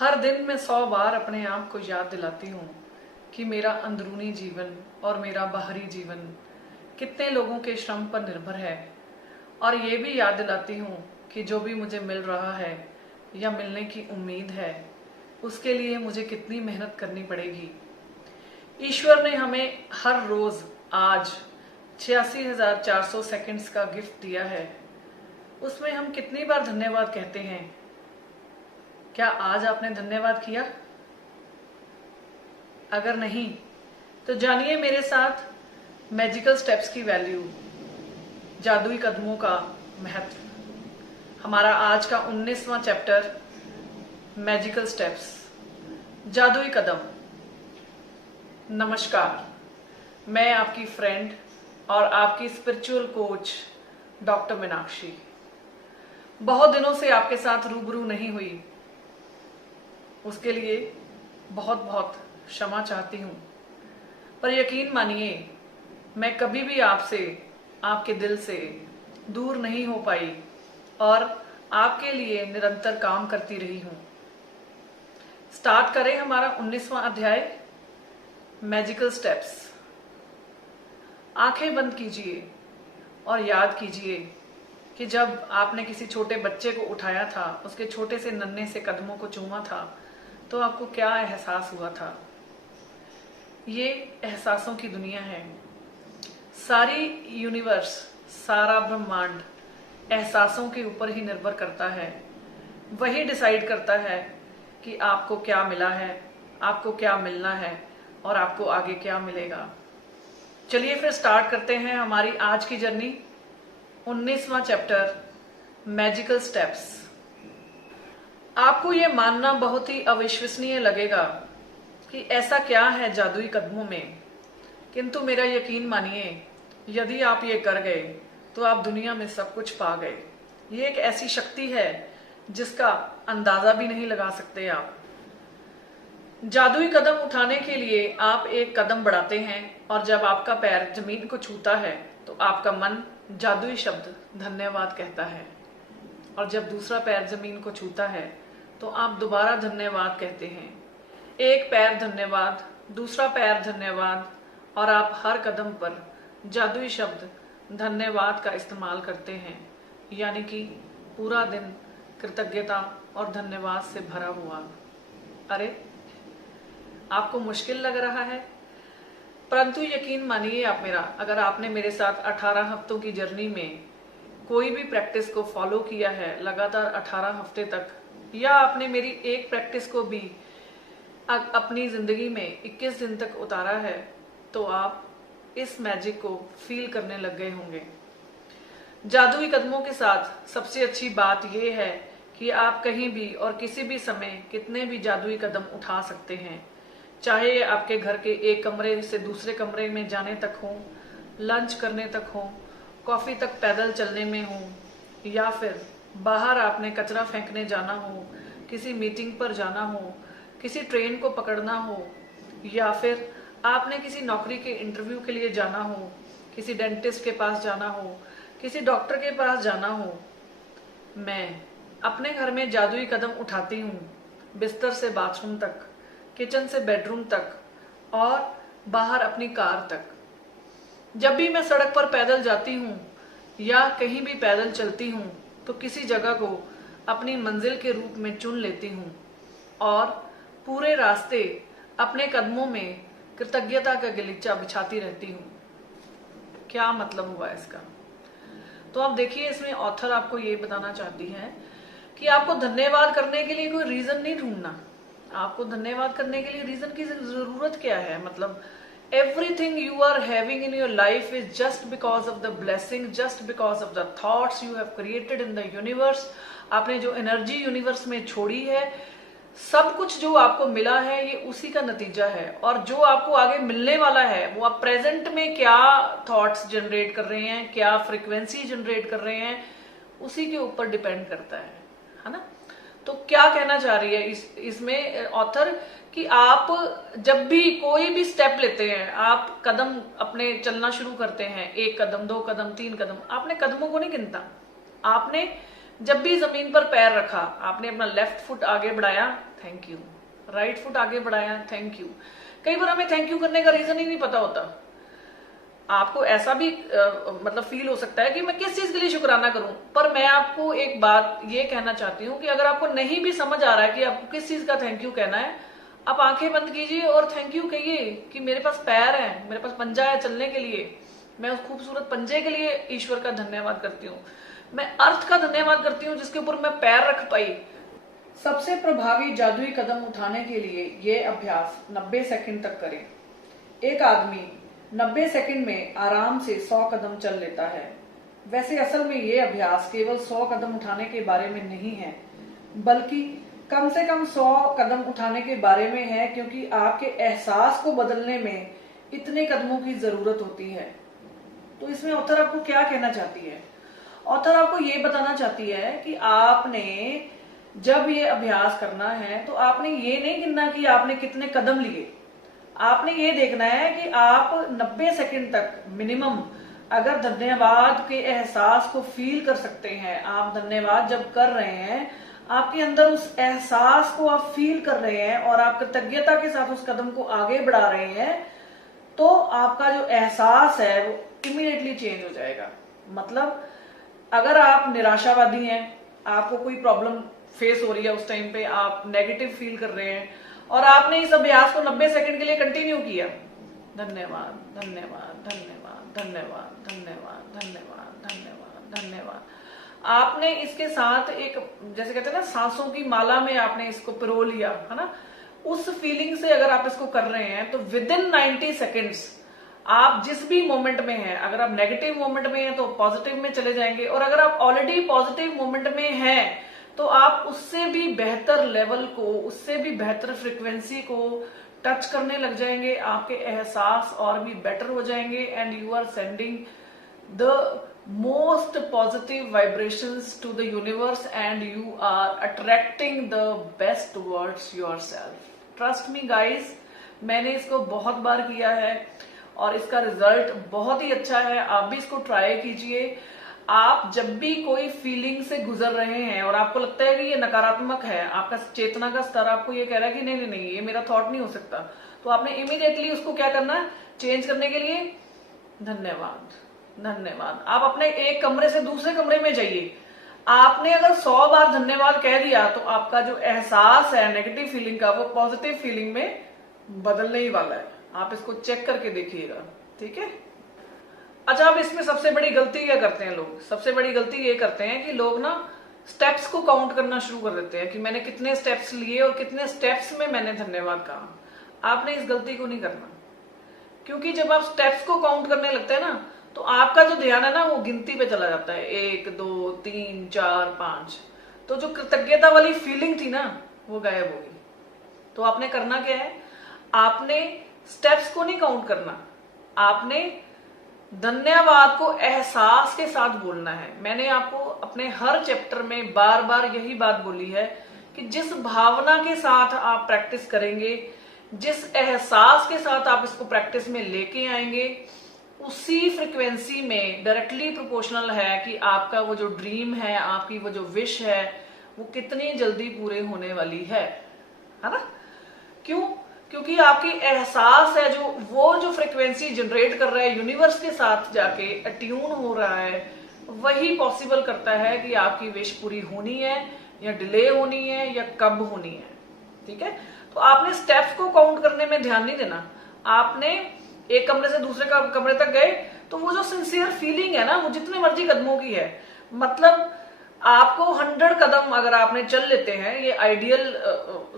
हर दिन मैं 100 बार अपने आप को याद दिलाती हूँ कि मेरा अंदरूनी जीवन और मेरा बाहरी जीवन कितने लोगों के श्रम पर निर्भर है। और ये भी याद दिलाती हूँ कि जो भी मुझे मिल रहा है या मिलने की उम्मीद है उसके लिए मुझे कितनी मेहनत करनी पड़ेगी। ईश्वर ने हमें हर रोज आज 86,400 सेकंड्स का गिफ्ट दिया है। उसमें हम कितनी बार धन्यवाद कहते हैं? क्या आज आपने धन्यवाद किया? अगर नहीं तो जानिए मेरे साथ मैजिकल स्टेप्स की वैल्यू, जादुई कदमों का महत्व। हमारा आज का 19वां चैप्टर मैजिकल स्टेप्स, जादुई कदम। नमस्कार, मैं आपकी फ्रेंड और आपकी स्पिरिचुअल कोच डॉक्टर मीनाक्षी। बहुत दिनों से आपके साथ रूबरू नहीं हुई, उसके लिए बहुत बहुत क्षमा चाहती हूँ। पर यकीन मानिए, मैं कभी भी आपसे, आपके दिल से दूर नहीं हो पाई और आपके लिए निरंतर काम करती रही हूँ। स्टार्ट करें हमारा 19वां अध्याय, मैजिकल स्टेप्स। आंखें बंद कीजिए और याद कीजिए कि जब आपने किसी छोटे बच्चे को उठाया था, उसके छोटे से नन्हे से कदमों को चूमा था, तो आपको क्या एहसास हुआ था। ये एहसासों की दुनिया है। सारी यूनिवर्स, सारा ब्रह्मांड एहसासों के ऊपर ही निर्भर करता है। वही डिसाइड करता है कि आपको क्या मिला है, आपको क्या मिलना है और आपको आगे क्या मिलेगा। चलिए फिर स्टार्ट करते हैं हमारी आज की जर्नी। 19वां चैप्टर, मैजिकल स्टेप्स। आपको यह मानना बहुत ही अविश्वसनीय लगेगा कि ऐसा क्या है जादुई कदमों में, किंतु मेरा यकीन मानिए, यदि आप ये कर गए तो आप दुनिया में सब कुछ पा गए। ये एक ऐसी शक्ति है जिसका अंदाजा भी नहीं लगा सकते आप। जादुई कदम उठाने के लिए आप एक कदम बढ़ाते हैं और जब आपका पैर जमीन को छूता है तो आपका मन जादुई शब्द धन्यवाद कहता है। और जब दूसरा पैर जमीन को छूता है तो आप दोबारा धन्यवाद कहते हैं। एक पैर धन्यवाद, दूसरा पैर धन्यवाद, और आप हर कदम पर जादुई शब्द धन्यवाद का इस्तेमाल करते हैं। यानी कि पूरा दिन कृतज्ञता और धन्यवाद से भरा हुआ। अरे, आपको मुश्किल लग रहा है, परंतु यकीन मानिए आप मेरा, अगर आपने मेरे साथ 18 हफ्तों की जर्नी में कोई भी प्रैक्टिस को फॉलो किया है लगातार 18 हफ्ते तक, या आपने मेरी एक प्रैक्टिस को भी अपनी जिंदगी में 21 दिन तक उतारा है, तो आप इस मैजिक को फील करने लग गए होंगे। जादुई कदमों के साथ सबसे अच्छी बात यह है कि आप कहीं भी और किसी भी समय कितने भी जादुई कदम उठा सकते हैं। चाहे ये आपके घर के एक कमरे से दूसरे कमरे में जाने तक हो, लंच करने तक हो, कॉफी तक पैदल चलने में हो, या फिर बाहर आपने कचरा फेंकने जाना हो, किसी मीटिंग पर जाना हो, किसी ट्रेन को पकड़ना हो, या फिर आपने किसी नौकरी के इंटरव्यू के लिए जाना हो, किसी डेंटिस्ट के पास जाना हो, किसी डॉक्टर के पास जाना हो। मैं अपने घर में जादुई कदम उठाती हूँ, बिस्तर से बाथरूम तक, किचन से बेडरूम तक और बाहर अपनी कार तक। जब भी मैं सड़क पर पैदल जाती हूँ या कहीं भी पैदल चलती हूँ तो किसी जगह को अपनी मंजिल के रूप में चुन लेती हूँ और पूरे रास्ते अपने कदमों में कृतज्ञता का गलीचा बिछाती रहती हूँ। क्या मतलब हुआ इसका? तो आप देखिए, इसमें ऑथर आपको ये बताना चाहती है कि आपको धन्यवाद करने के लिए कोई रीजन नहीं ढूंढना। आपको धन्यवाद करने के लिए रीजन की जरूरत क्या है? मतलब everything you are having in your life is just because of the blessing, just because of the thoughts you have created in the universe. आपने जो एनर्जी यूनिवर्स में छोड़ी है, सब कुछ जो आपको मिला है ये उसी का नतीजा है। और जो आपको आगे मिलने वाला है वो आप प्रेजेंट में क्या थॉट्स जनरेट कर रहे हैं, क्या फ्रिक्वेंसी जनरेट कर रहे हैं, उसी के ऊपर डिपेंड करता है ना। तो क्या कहना चाह रही है इसमें ऑथर कि आप जब भी कोई भी स्टेप लेते हैं, आप कदम अपने चलना शुरू करते हैं, 1 कदम, 2 कदम, 3 कदम, आपने कदमों को नहीं गिनता। आपने जब भी जमीन पर पैर रखा, आपने अपना लेफ्ट फुट आगे बढ़ाया, थैंक यू। राइट फुट आगे बढ़ाया, थैंक यू। कई बार हमें थैंक यू करने का रीजन ही नहीं पता होता। आपको ऐसा भी मतलब फील हो सकता है कि मैं किस चीज के लिए शुक्राना करूं, पर मैं आपको एक बात ये कहना चाहती हूँ कि अगर आपको नहीं भी समझ आ रहा है कि आपको किस चीज का थैंक यू कहना है, आप आंखें बंद कीजिए और थैंक यू कहिए कि मेरे पास पैर है, मेरे पास पंजा है चलने के लिए, मैं उस खूबसूरत पंजे के लिए ईश्वर का धन्यवाद करती हूँ, मैं अर्थ का धन्यवाद करती हूँ जिसके ऊपर मैं पैर रख पाई। सबसे प्रभावी जादुई कदम उठाने के लिए ये अभ्यास 90 सेकंड तक करें। एक आदमी 90 सेकंड में आराम से 100 कदम चल लेता है। वैसे असल में ये अभ्यास केवल 100 कदम उठाने के बारे में नहीं है, बल्कि कम से कम 100 कदम उठाने के बारे में है, क्योंकि आपके एहसास को बदलने में इतने कदमों की जरूरत होती है। तो इसमें ऑथर आपको क्या कहना चाहती है? ऑथर आपको ये बताना चाहती है कि आपने जब ये अभ्यास करना है तो आपने ये नहीं गिनना कि आपने कितने कदम लिए, आपने ये देखना है कि आप 90 सेकंड तक मिनिमम अगर धन्यवाद के एहसास को फील कर सकते हैं, आप धन्यवाद जब कर रहे हैं, आपके अंदर उस एहसास को आप फील कर रहे हैं और आप कृतज्ञता के साथ उस कदम को आगे बढ़ा रहे हैं, तो आपका जो एहसास है वो इमीडिएटली चेंज हो जाएगा। मतलब अगर आप निराशावादी हैं, आपको कोई प्रॉब्लम फेस हो रही है, उस टाइम पे आप नेगेटिव फील कर रहे हैं और आपने इस अभ्यास को 90 सेकंड के लिए कंटिन्यू किया, धन्यवाद धन्यवाद धन्यवाद धन्यवाद धन्यवाद धन्यवाद धन्यवाद धन्यवाद, आपने इसके साथ एक जैसे कहते हैं ना सांसों की माला में आपने इसको पिरो लिया है ना, उस फीलिंग से अगर आप इसको कर रहे हैं तो विद इन 90 सेकेंड्स आप जिस भी मोमेंट में हैं, अगर आप नेगेटिव मोमेंट में हैं तो पॉजिटिव में चले जाएंगे, और अगर आप ऑलरेडी पॉजिटिव मोमेंट में हैं तो आप उससे भी बेहतर लेवल को, उससे भी बेहतर फ्रीक्वेंसी को टच करने लग जाएंगे, आपके एहसास और भी बेटर हो जाएंगे and you are sending the most positive vibrations to the universe and you are attracting the best towards yourself. Trust me guys, मैंने इसको बहुत बार किया है और इसका रिजल्ट बहुत ही अच्छा है, आप भी इसको ट्राई कीजिए। आप जब भी कोई फीलिंग से गुजर रहे हैं और आपको लगता है कि ये नकारात्मक है, आपका चेतना का स्तर आपको ये कह रहा है कि नहीं नहीं नहीं ये मेरा थॉट नहीं हो सकता, तो आपने इमीडिएटली उसको क्या करना है, चेंज करने के लिए धन्यवाद धन्यवाद। आप अपने एक कमरे से दूसरे कमरे में जाइए, आपने अगर 100 बार धन्यवाद कह दिया तो आपका जो एहसास है नेगेटिव फीलिंग का वो पॉजिटिव फीलिंग में बदलने ही वाला है। आप इसको चेक करके देखिएगा, ठीक है। अच्छा, अब इसमें सबसे बड़ी गलती क्या करते हैं लोग? सबसे बड़ी गलती ये करते हैं कि लोग ना स्टेप्स को काउंट करना शुरू कर देते हैं कि मैंने कितने स्टेप्स लिए और कितने स्टेप्स में मैंने धन्यवाद कहा। आपने इस गलती को नहीं करना, क्योंकि जब आप स्टेप्स को काउंट करने लगते हैं ना तो आपका जो ध्यान है ना वो गिनती पे चला जाता है, 1 2 3 4 5, तो जो कृतज्ञता वाली फीलिंग थी ना वो गायब होगी। तो आपने करना क्या है, आपने स्टेप्स को नहीं काउंट करना, आपने धन्यवाद को एहसास के साथ बोलना है। मैंने आपको अपने हर चैप्टर में बार बार यही बात बोली है कि जिस भावना के साथ आप प्रैक्टिस करेंगे, जिस एहसास के साथ आप इसको प्रैक्टिस में लेके आएंगे, उसी फ्रिक्वेंसी में डायरेक्टली प्रोपोर्शनल है कि आपका वो जो ड्रीम है, आपकी वो जो विश है वो कितनी जल्दी पूरे होने वाली है ना। क्यों? क्योंकि आपकी एहसास है जो वो जो फ्रिक्वेंसी जनरेट कर रहा है यूनिवर्स के साथ जाके अट्यून हो रहा है, वही पॉसिबल करता है कि आपकी विश पूरी होनी है या डिले होनी है या कब होनी है, ठीक है। तो आपने स्टेप्स को काउंट करने में ध्यान नहीं देना, आपने एक कमरे से दूसरे कमरे तक गए तो वो जो सिंसियर फीलिंग है ना वो जितने मर्जी कदमों की है, मतलब आपको 100 कदम अगर आपने चल लेते हैं, ये आइडियल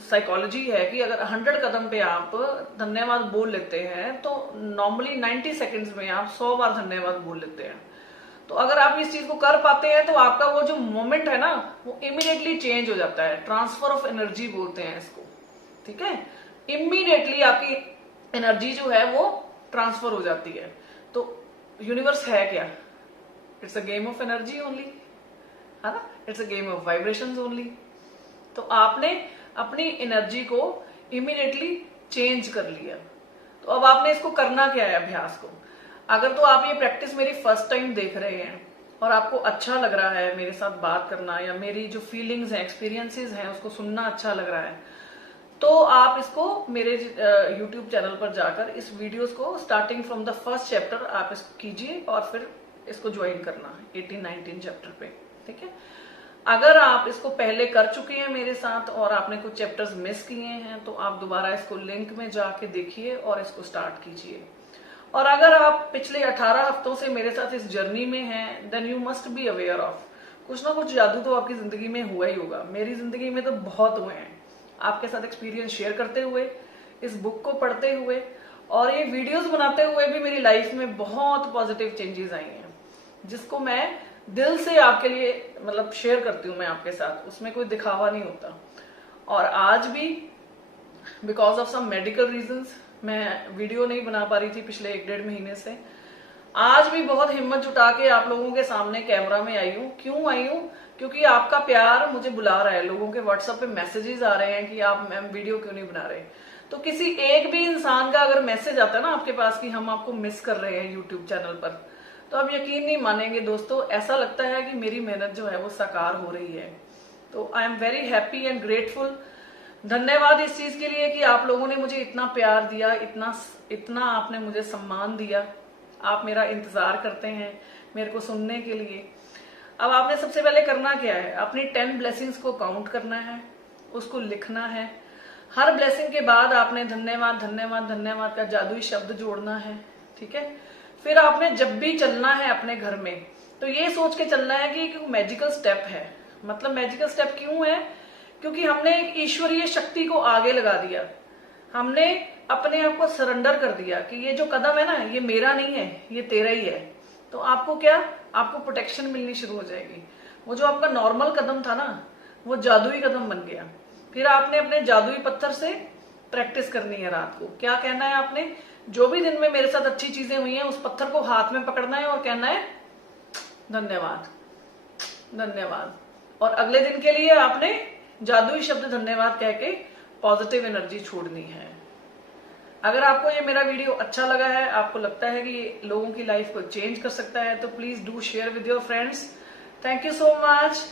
साइकोलॉजी है कि अगर 100 कदम पे आप धन्यवाद बोल लेते हैं तो नॉर्मली 90 सेकंड्स में आप 100 बार धन्यवाद बोल लेते हैं। तो अगर आप इस चीज को कर पाते हैं तो आपका वो जो मोमेंट है ना वो इमीडिएटली चेंज हो जाता है, ट्रांसफर ऑफ एनर्जी बोलते हैं इसको, ठीक है। इमीडिएटली आपकी एनर्जी जो है वो ट्रांसफर हो जाती है। तो यूनिवर्स है क्या? It's a game of energy only, है ना, it's a game of vibrations only. तो आपने अपनी एनर्जी को इमीडिएटली चेंज कर लिया। तो अब आपने इसको करना क्या है अभ्यास को? अगर तो आप ये प्रैक्टिस मेरी फर्स्ट टाइम देख रहे हैं और आपको अच्छा लग रहा है मेरे साथ बात करना या मेरी जो फीलिंग्स हैं, एक्सपीरियंसेस हैं उसको सुनना अच्छा लग रहा है, तो आप इसको मेरे YouTube चैनल पर जाकर इस वीडियोस को starting from the first chapter आप इसको कीजिए और फिर इसको ज्वाइन करना 18-19 चैप्टर पे, ठीक है। अगर आप इसको पहले कर चुके हैं मेरे साथ और आपने कुछ चैप्टर्स मिस किए हैं तो आप दोबारा इसको लिंक में जाके देखिए और इसको स्टार्ट कीजिए। और अगर आप पिछले 18 हफ्तों से मेरे साथ इस जर्नी में हैं, then you must be aware of कुछ ना कुछ जादू तो आपकी जिंदगी में हुआ ही होगा। मेरी जिंदगी में तो बहुत हुए हैं, आपके साथ एक्सपीरियंस शेयर करते हुए, इस बुक को पढ़ते हुए और ये वीडियोस बनाते हुए भी मेरी लाइफ में बहुत पॉजिटिव चेंजेस आई हैं, जिसको मैं दिल से आपके लिए मतलब शेयर करती हूँ मैं आपके साथ, उसमें कोई दिखावा नहीं होता। और आज भी because of some medical reasons मैं वीडियो नहीं बना पा रही थी पिछले 1-1.5 महीने से। आज भी बहुत हिम्मत जुटा के आप लोगों के सामने कैमरा में आई हूँ। क्यों आई हूँ? क्योंकि आपका प्यार मुझे बुला रहा है। लोगों के व्हाट्सएप पे मैसेजेस आ रहे हैं कि आप मैम वीडियो क्यों नहीं बना रहे। तो किसी एक भी इंसान का अगर मैसेज आता है ना आपके पास कि हम आपको मिस कर रहे हैं यूट्यूब चैनल पर, तो आप यकीन नहीं मानेंगे दोस्तों, ऐसा लगता है कि मेरी मेहनत जो है वो साकार हो रही है। तो I am very happy and grateful. धन्यवाद इस चीज के लिए कि आप लोगों ने मुझे इतना प्यार दिया, इतना आपने मुझे सम्मान दिया। आप मेरा इंतजार करते हैं मेरे को सुनने के लिए। अब आपने सबसे पहले करना क्या है, अपनी 10 ब्लेसिंग्स को काउंट करना है, उसको लिखना है। हर ब्लेसिंग के बाद आपने धन्यवाद धन्यवाद धन्यवाद का जादुई शब्द जोड़ना है, ठीक है। फिर आपने जब भी चलना है अपने घर में तो ये सोच के चलना है कि एक मैजिकल स्टेप है। मतलब मैजिकल स्टेप क्यों है? क्योंकि हमने एक ईश्वरीय शक्ति को आगे लगा दिया, हमने अपने आप को सरेंडर कर दिया कि ये जो कदम है ना ये मेरा नहीं है, ये तेरा ही है। तो आपको क्या, आपको प्रोटेक्शन मिलनी शुरू हो जाएगी। वो जो आपका नॉर्मल कदम था ना वो जादुई कदम बन गया। फिर आपने अपने जादुई पत्थर से प्रैक्टिस करनी है। रात को क्या कहना है आपने, जो भी दिन में मेरे साथ अच्छी चीजें हुई हैं उस पत्थर को हाथ में पकड़ना है और कहना है धन्यवाद धन्यवाद। और अगले दिन के लिए आपने जादुई शब्द धन्यवाद कह के पॉजिटिव एनर्जी छोड़नी है। अगर आपको ये मेरा वीडियो अच्छा लगा है, आपको लगता है कि ये लोगों की लाइफ को चेंज कर सकता है, तो please do share with your friends. Thank you so much.